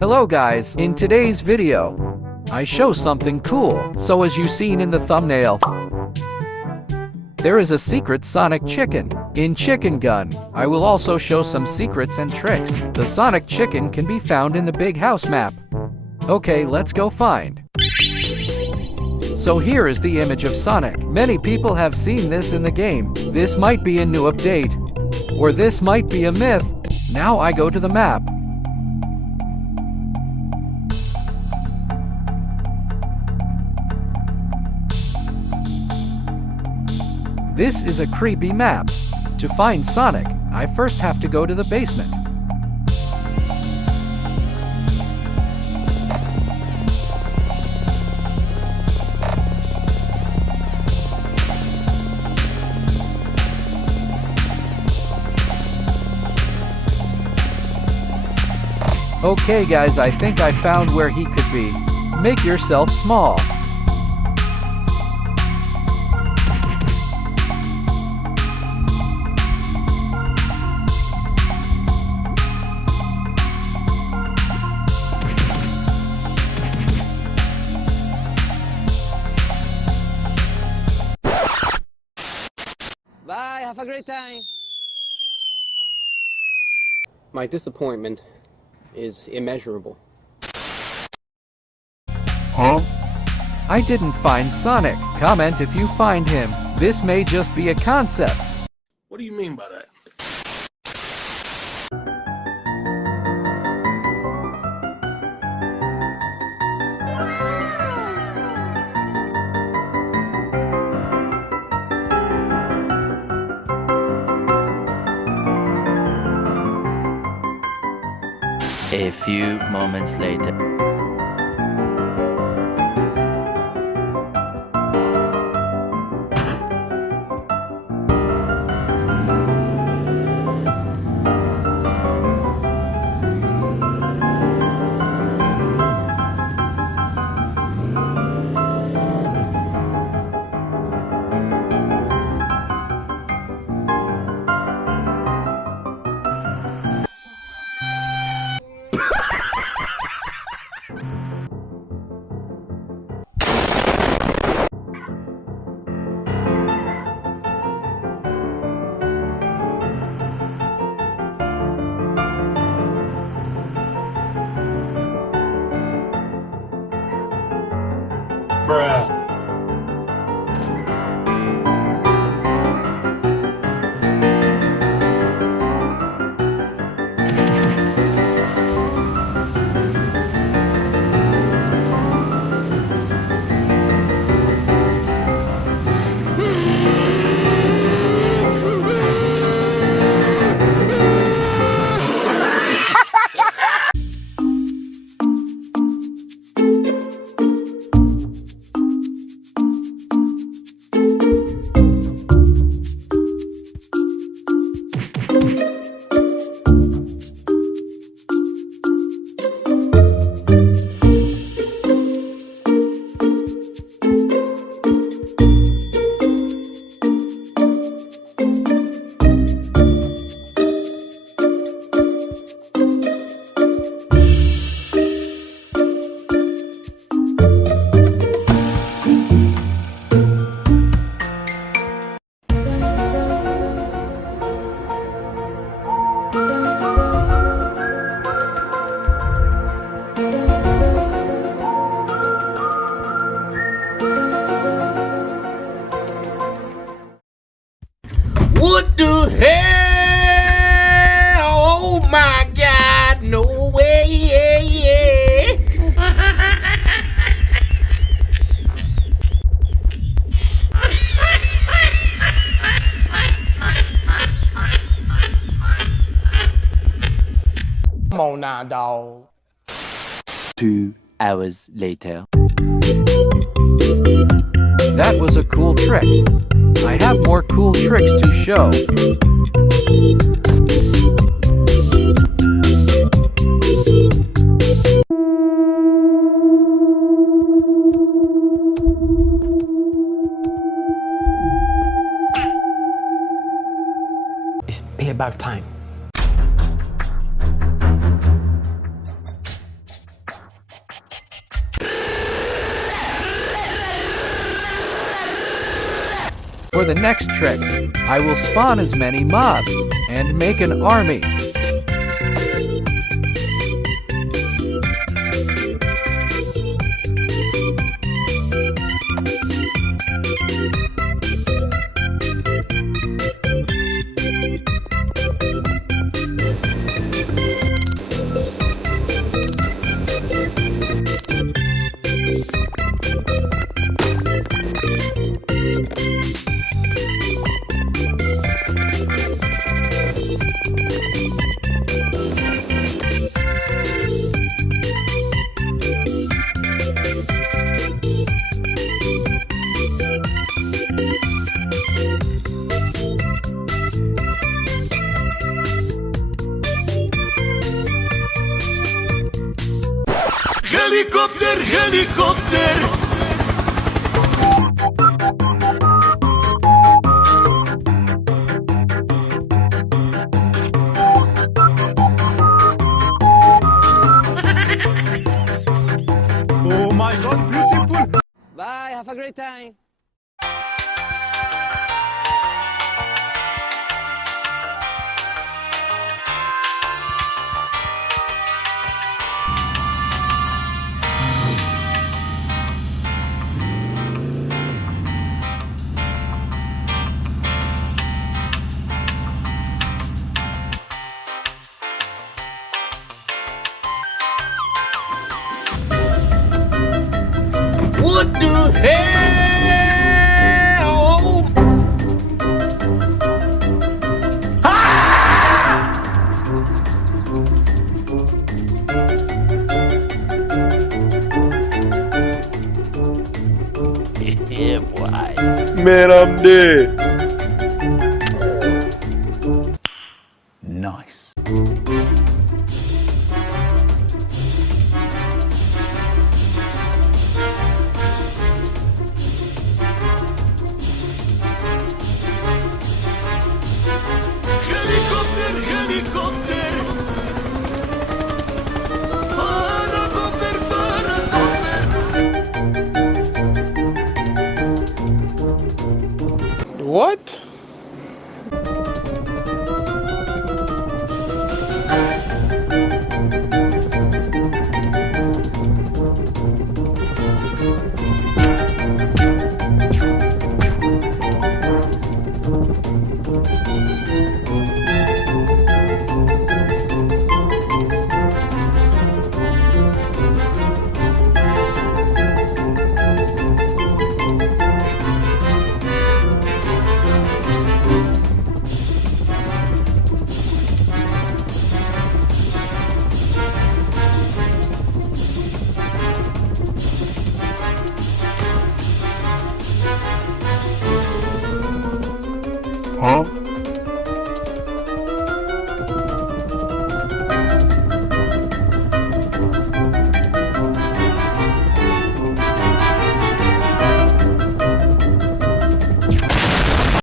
Hello guys, in today's video, I show something cool. So as you seen in the thumbnail, there is a secret Sonic Chicken in Chicken Gun. I will also show some secrets and tricks. The Sonic Chicken can be found in the Big House map. Okay, let's go find. So here is the image of Sonic. Many people have seen this in the game. This might be a new update, or this might be a myth. Now I go to the map. This is a creepy map. To find Sonic, I first have to go to the basement. Okay guys, I think I found where he could be. Make yourself small. Bye, have a great time. My disappointment is immeasurable. Huh? I didn't find Sonic. Comment if you find him. This may just be a concept. What do you mean by that? A few moments later. Bruh. What the hell? Oh my God, no way, yeah, yeah. Come on now, dog. 2 hours later. That was a cool trick. I have more cool tricks to show. It's payback time. For the next trick, I will spawn as many mobs and make an army. Helicopter, helicopter. Oh my god, beautiful! Bye, have a great time. What the hell? Yeah, boy. Man, I'm dead. Nice. Helicopter, helicopter. Paracoper, paracoper. What?